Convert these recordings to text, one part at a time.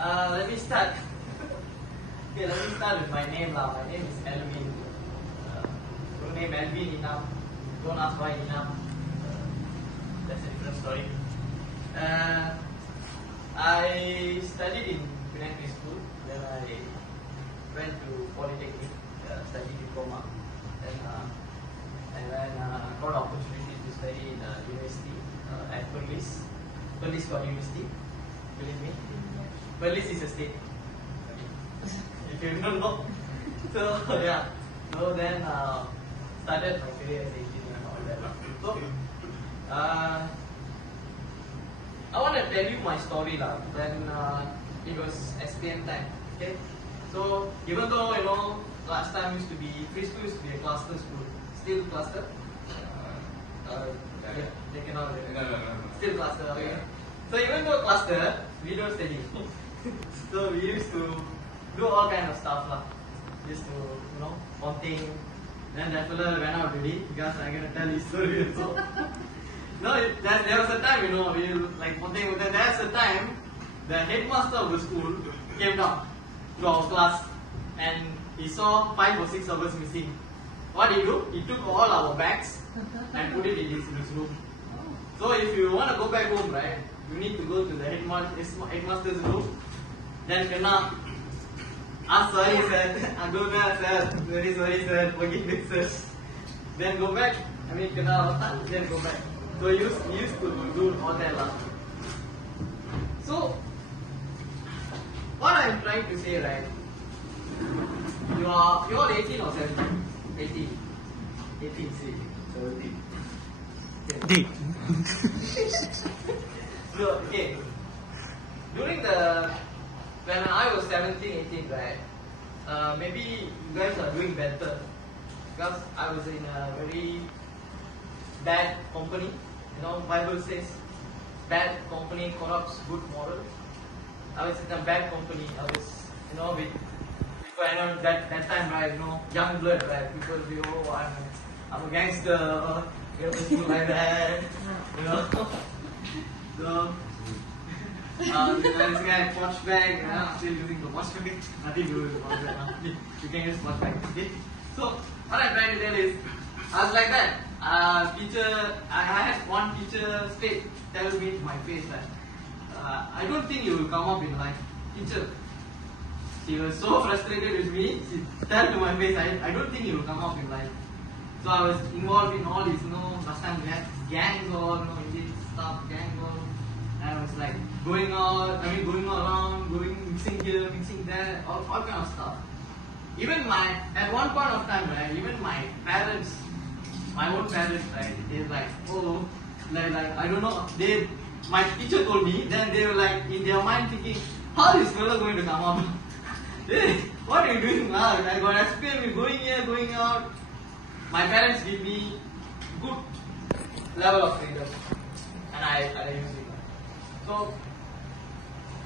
Let me start. Okay, let me start with my name lah. My name is Elvin. Full name Elvin enough. Don't ask why enough. That's a different story. I studied in Kirubai school. Then I went to Polytechnic, studied diploma. Then got opportunity to study in university at Perlis. Perlis got university. Believe me. Perlis is a state. If you don't know. So yeah. So then started my career as an engineer and all that. So I want to tell you my story lah. Then it was SPM time. Okay. So even though last time used to be preschool used to be a cluster school, still cluster. They cannot. Still cluster. Okay. So even though cluster, we don't study. So we used to do all kind of stuff lah. Just to bonding. Then that fella went out already because I'm gonna tell his story also. No, there was a time we like bonding. There's a time the headmaster of the school came down to our class and he saw 5 or 6 of us missing. What did he do? He took all our bags and put it in his room. So if you want to go back home, right, you need to go to the headmaster's room. Then kena sorry sir, I go there sir, very sorry sir, forgive me sir. Then go back, kena then go back. So he used to do all that lah. So what I'm trying to say, right, you are 18 or 17? 18. 18, say 17. D. So, okay. When I was 17, 18, right, maybe you guys are doing better because I was in a very bad company. Bible says bad company corrupts good morals. I was in a bad company. I was, with people. That time, right, young blood, right? People say, oh, I'm a gangster. Everything like that, So, this guy Porsche bag. I'm still using the Porsche bag. Nothing to do with the Porsche bag. You can use Porsche bag. Okay. So, what I'm trying to tell is, I was like that. I had one teacher straight tell me to my face that I don't think you will come up in life. Teacher, she was so frustrated with me. She told to my face, I don't think you will come up in life. So I was involved in all this, last time we had gangs or Indian stuff, gang all. And I was like going around, mixing here, mixing there, all kind of stuff. Even at one point of time, right, even my parents, my own parents, right, they're like, oh, like I don't know, my teacher told me, then they were like in their mind thinking, how is this fellow going to come up? Hey, what are you doing now? I got SPM, going here, going out. My parents give me good level of freedom and I use it. So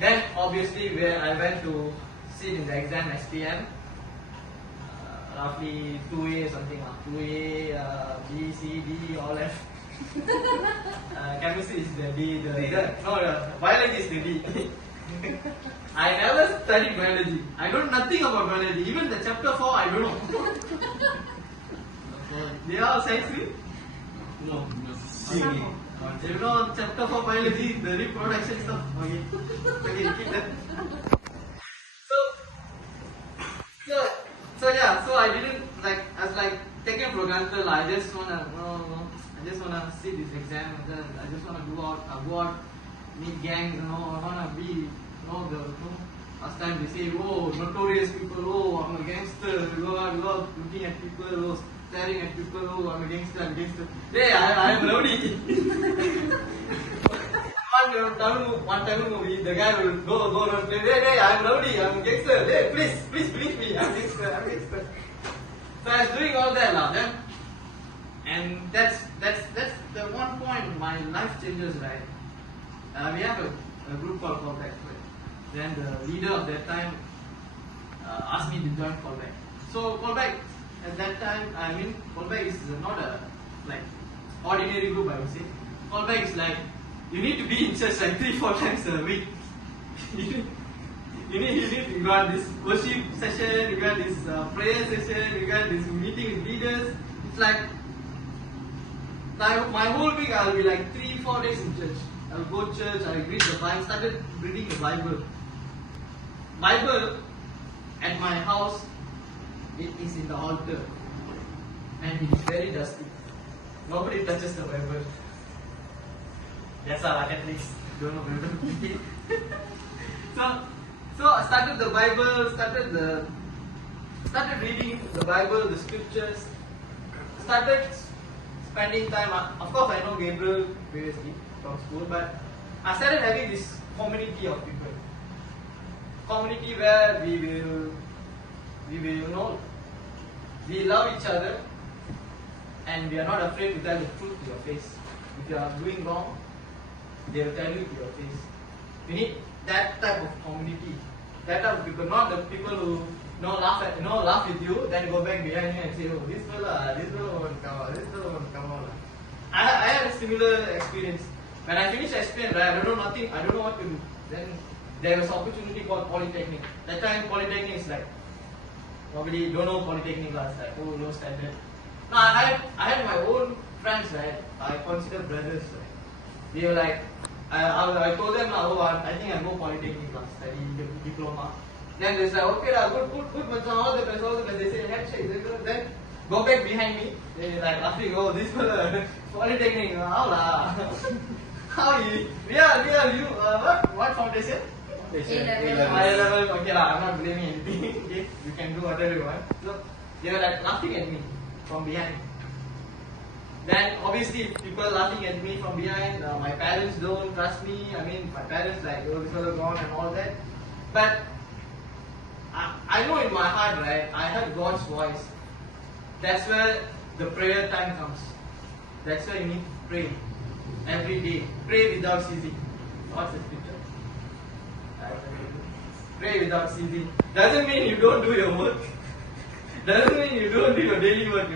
then obviously where I went to sit in the exam SPM, roughly 2A something, 2A, B, C, D, all that. Chemistry is the D, biology is the D. I never studied biology. I know nothing about biology. Even the chapter 4 I don't know. They are science stream? No. Chapter 4 biology, the reproduction stuff. Okay, keep that. So yeah, so I didn't I was like taken for granted. I just wanna sit this exam and then I just wanna go out, meet gangs, I wanna be, last time they say, oh, notorious people, oh, I'm a gangster, go out looking at people, oh, staring at people, oh, I'm a gangster. Hey, I'm rowdy. One Tamil movie, the guy will go and play, hey, I'm rowdy, I'm a gangster, hey, please believe me, I'm gangster. So I was doing all that now, then, and that's the one point my life changes, right? We have a group called Callback. Then the leader of that time asked me to join Callback. So Callback at that time, Callback is not a ordinary group, I would say. Callback is like you need to be in church 3-4 times a week. you got this worship session, you got this prayer session, you got this meeting with leaders. It's like my whole week I'll be like 3-4 days in church. I'll go to church, I'll read the Bible, started reading the Bible. Bible at my house, it is in the altar. And it is very dusty. Nobody touches the Bible. That's all at least. Don't know Bible. So I started the Bible, started reading the Bible, the scriptures, started spending time. Of course, I know Gabriel previously from school, but I started having this community of people. Community where we will we love each other and we are not afraid to tell the truth to your face. If you are doing wrong, they will tell you to your face. We need that type of community, that type of people, not the people who laugh with you, then go back behind you and say, oh, this fellow won't come out, this fellow won't come out. I had a similar experience. When I finished SPM, right, I don't know nothing, I don't know what to do. Then there was opportunity called Polytechnic. That time Polytechnic is like, nobody don't know Polytechnic class, like, oh, low standard. No, I had my own friends, right, I consider brothers, right. They were like, I told them, oh, I think I go Polytechnic class, study diploma. Then they said, okay, good, all the best. They say, handshake. Then go back behind me. They like laughing, oh, this fellow, Polytechnic, how you? We are you, what foundation? A level, okay, I'm not blaming anything. Okay, you can do whatever you want. So they were like laughing at me from behind. Then obviously people laughing at me from behind. My parents don't trust me. I mean, my parents like, oh, this fellow gone and all that. But I know in my heart, right, I heard God's voice. That's where the prayer time comes. That's where you need to pray every day. Pray without ceasing. What's the scripture? Pray without ceasing. Doesn't mean you don't do your work. Doesn't mean you don't do your daily work,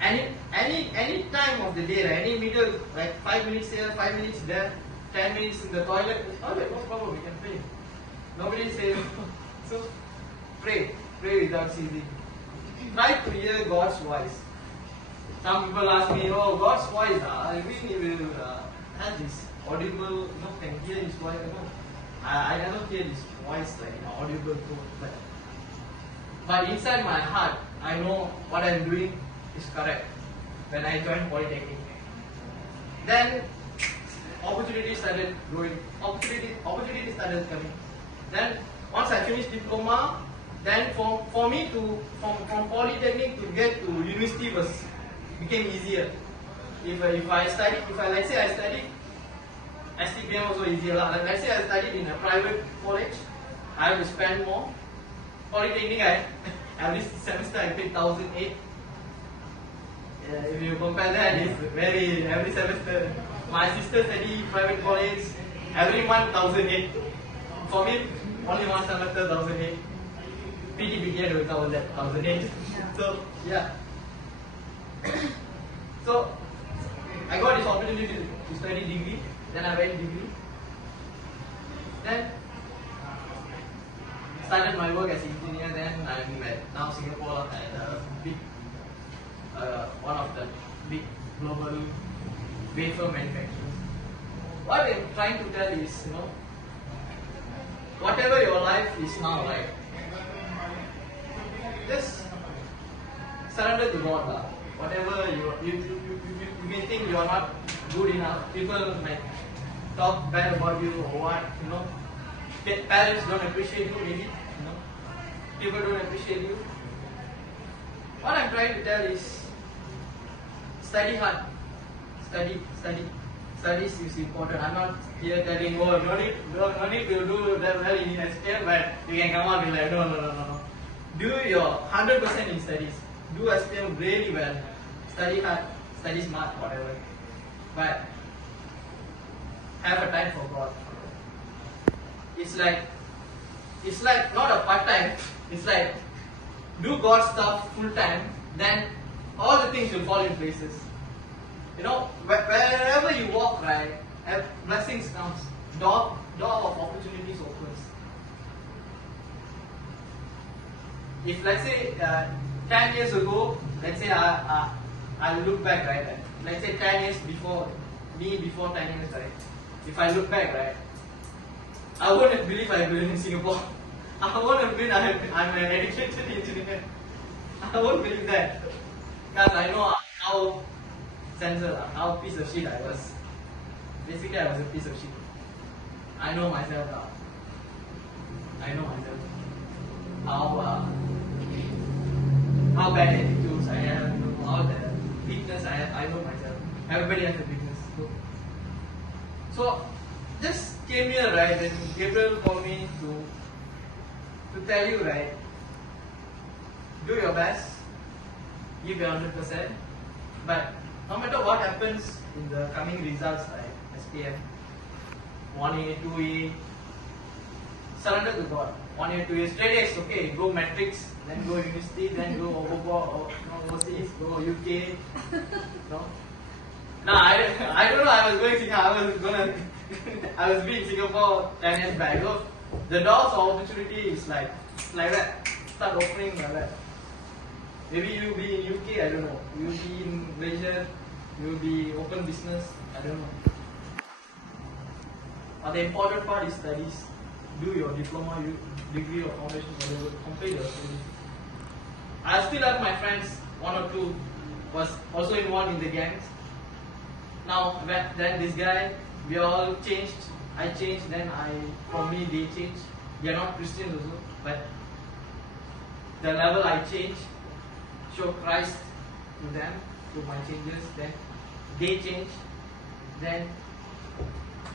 Any time of the day, right, any middle, like 5 minutes here, 5 minutes there, 10 minutes in the toilet, no problem, we can pray. Nobody says. So pray without ceasing. Try to hear God's voice. Some people ask me, oh, God's voice, I really will have this audible, can hear His voice. I never hear His voice like in audible tone. But inside my heart, I know what I'm doing is correct. When I joined Polytechnic, then opportunities started growing. Opportunities started coming. Then once I finished diploma, then for me to from Polytechnic to get to university became easier. If I let's say I studied SPM also easier. Let's say I studied in a private college, I have to spend more. Polytechnic, every semester I paid 1,008. If you compare that, it's every semester. My sister studied private college, every month 1,008. For me, only one semester 1,008. PT began with 1,008. So yeah. So I got this opportunity to study degree. Then I went degree. Then started my work as an engineer. Then I'm at now Singapore at big. One of the big global wafer manufacturers. What I'm trying to tell is, whatever your life is now, right? Just surrender to God. Whatever you may think you are not good enough, people might talk bad about you or what, Parents don't appreciate you, maybe, People don't appreciate you. What I'm trying to tell is, study hard. Studies is important. I'm not here telling, oh, no need to do that well in SPM, but you can come out and like, no. Do your 100% in studies. Do SPM really well. Study hard, study smart, whatever. But have a time for God. It's like not a part-time. It's like do God's stuff full time, then all the things will fall in places. Wherever you walk, right, blessings comes. Door of opportunities opens. if let's say 10 years ago, let's say I look back, right? Let's say 10 years before, before 10 years, right? If I look back, right, I wouldn't believe I've been in Singapore. I wouldn't believe I'm an educated engineer. I won't believe that. Because I know how censored, how piece of shit I was. Basically, I was a piece of shit. I know myself now. I know myself. How bad attitudes I have, all the weakness I know myself. Everybody has a weakness. So, just came here, right, and Gabriel called me to tell you, right, do your best, give your 100%, but no matter what happens in the coming results, right, SPM, 1A, 2A, surrender to God. 1A, 2A, straight A's, okay, go matrix, then go university, then go overseas, go UK, no? No, I don't know, I was going Singapore, I was being Singapore 10 years back. So the doors of opportunity is like that, start opening like that. Maybe you'll be in UK, I don't know. You'll be in Malaysia, you'll be open business, I don't know. But the important part is studies. Do your diploma, degree or foundation, whatever, complete your studies. I still have my friends, one or two was also involved in the gangs. Now, then this guy, we all changed. I changed, then for me they changed. They are not Christians also, but the level I changed, show Christ to them, to my changes, then they change, then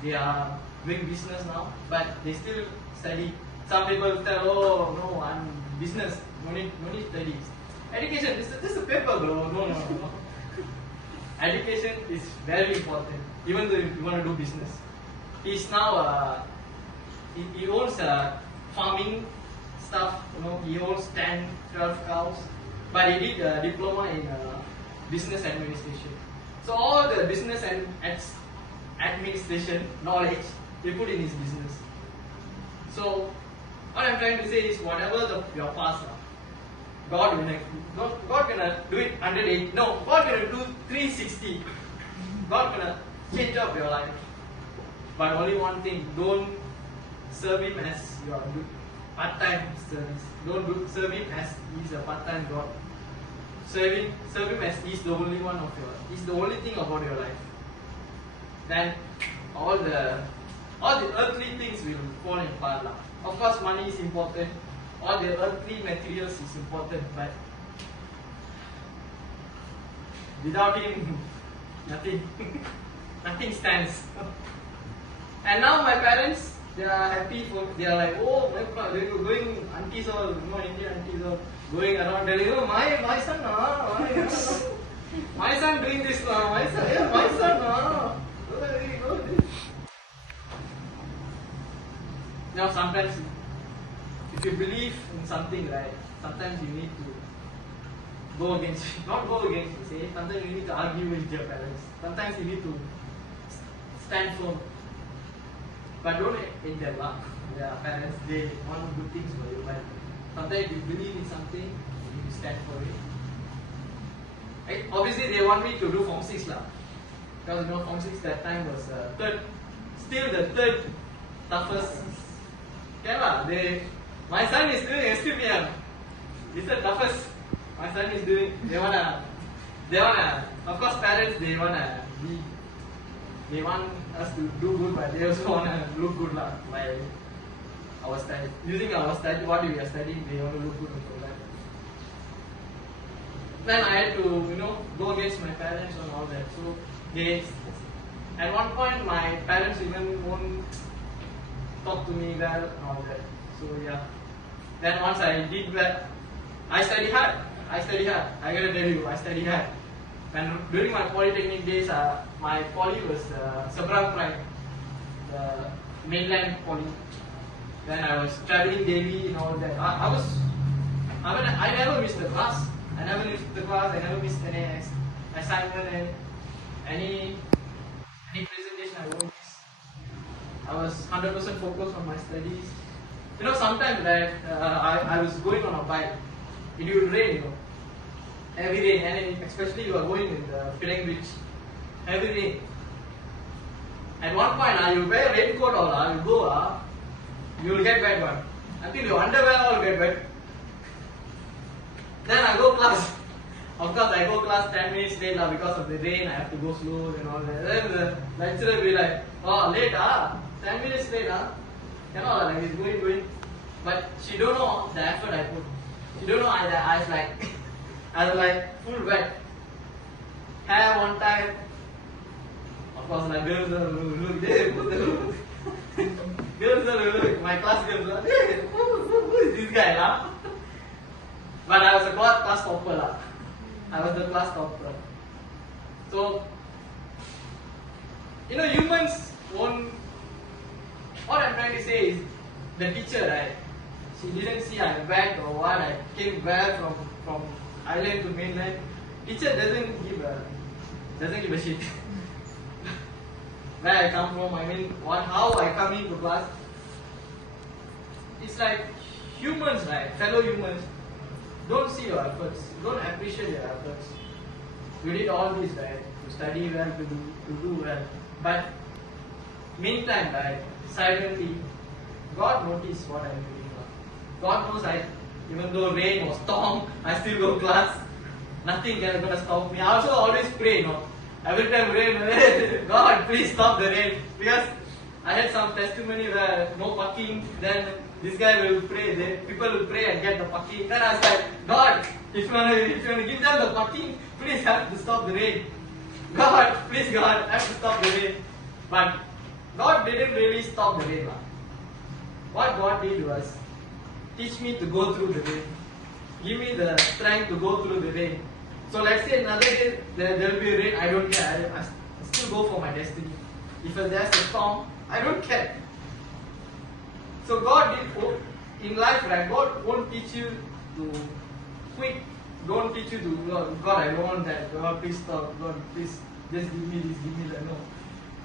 they are doing business now, but they still study. Some people tell, oh no, I'm business, no need studies. Education, this is a paper, bro. No. Education is very important, even though you want to do business. He's now, he owns farming stuff, he owns 10, 12 cows, but he did a diploma in business administration. So all the business and administration knowledge, he put in his business. So what I'm trying to say is, whatever your past, God gonna do it 180. No, God gonna do 360. God gonna change up your life. But only one thing, don't serve Him as your part-time service. Don't serve Him as He's a part-time God. Serve Him as He's the only one of He's the only thing about your life. Then all the earthly things will fall in part. Of course, money is important. All the earthly materials is important, but without Him, nothing stands. And now my parents, they are happy they are like, oh, they were going, aunties all, Indian aunties all going around telling, oh, my son, my son doing this now, my son, Now sometimes, if you believe in something, right, sometimes you need to go against, not go against, say, sometimes you need to argue with your parents. Sometimes you need to stand firm. But don't hate their luck. Their parents, they want good things for you. But sometimes if you believe in something, you need to stand for it. Right? Obviously, they want me to do Form 6 lah. Because Form 6 that time was still the third toughest. My son is doing SPM. It's the toughest. My son is doing. They wanna. Of course, parents they want us to do good, but they also wanna look good lah. By our study, using our study, what we are studying, they want to look good also. Right? Then I had to, go against my parents and all that. So at one point, my parents even won't talk to me well and all that. So yeah. Then once I did that, I studied hard. I gotta tell you, I studied hard. And during my polytechnic days, my poly was Seberang Prime, the mainland poly. Then I was traveling daily and all that. I never missed the class. I never missed any assignment and any presentation I won't miss. I was 100% focused on my studies. Sometimes that I was going on a bike. it will rain, you know, heavy rain, and then especially you are going in the Penang Beach, heavy rain. At one point, you wear raincoat or you go, you will get wet one. Until your underwear will get wet. Then I go class. Of course, I go class 10 minutes late because of the rain. I have to go slow and all that. Then the lecturer will be like, "Oh, late 10 minutes late Cannot like it's going. But she don't know the effort I put. She don't know I was like full wet. Hair one time. Of course, like girls are look there. Girls are look. My class girls are hey, who is this guy But I was a class topper I was the class topper. So, you know, humans won't. What I'm trying to say is, the teacher, right? She didn't see I'm wet or what. I came back from island to mainland. Teacher doesn't give a shit. Where I come from, I mean, how I come into class. It's like humans, right? Fellow humans. Don't see your efforts. Don't appreciate your efforts. You did all this, right? To study well, to do well. But meantime, right? Silently, God noticed what I'm doing. God knows even though rain or storm, I still go class. Nothing can gonna stop me. I also always pray, Every time rain, God, please stop the rain. Because I had some testimony where no parking, then this guy will pray, people will pray and get the parking. Then I was like, God, if you want to give them the parking, please have to stop the rain. God, please God, have to stop the rain. But God didn't really stop the rain. What God did was teach me to go through the rain. Give me the strength to go through the rain. So let's say another day there will be rain, I don't care. I still go for my destiny. If there's a storm, I don't care. So God did in life, right? God won't teach you to quit. Don't teach you to God, I don't want that. God, please stop. God, please just give me this, give me that. No.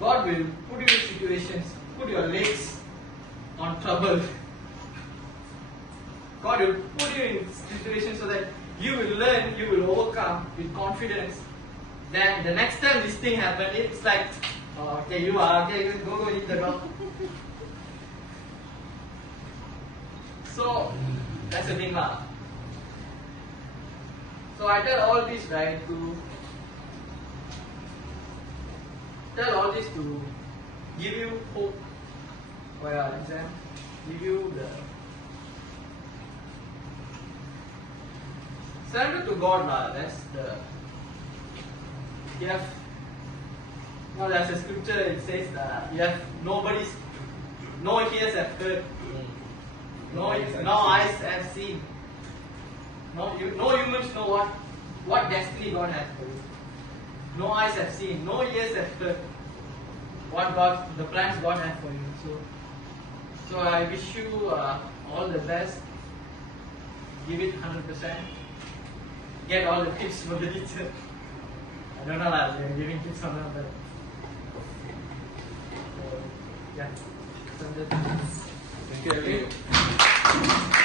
God will put you in situations, put your legs on trouble. God will put you in situations so that you will learn, you will overcome with confidence. Then the next time this thing happens, it's like, okay, you are okay, go eat the dog. So that's the thing lah. So I tell all this right to give you hope for your exam, give you the surrender to God lah. That's the there's a scripture, it says that no ears have heard, no eyes have seen, no humans know what destiny God has for you. No eyes have seen, no ears have heard the plans God has for you. So I wish you all the best. Give it 100%. Get all the tips from the teacher. I don't know if they're giving tips or not, but yeah. Thank you.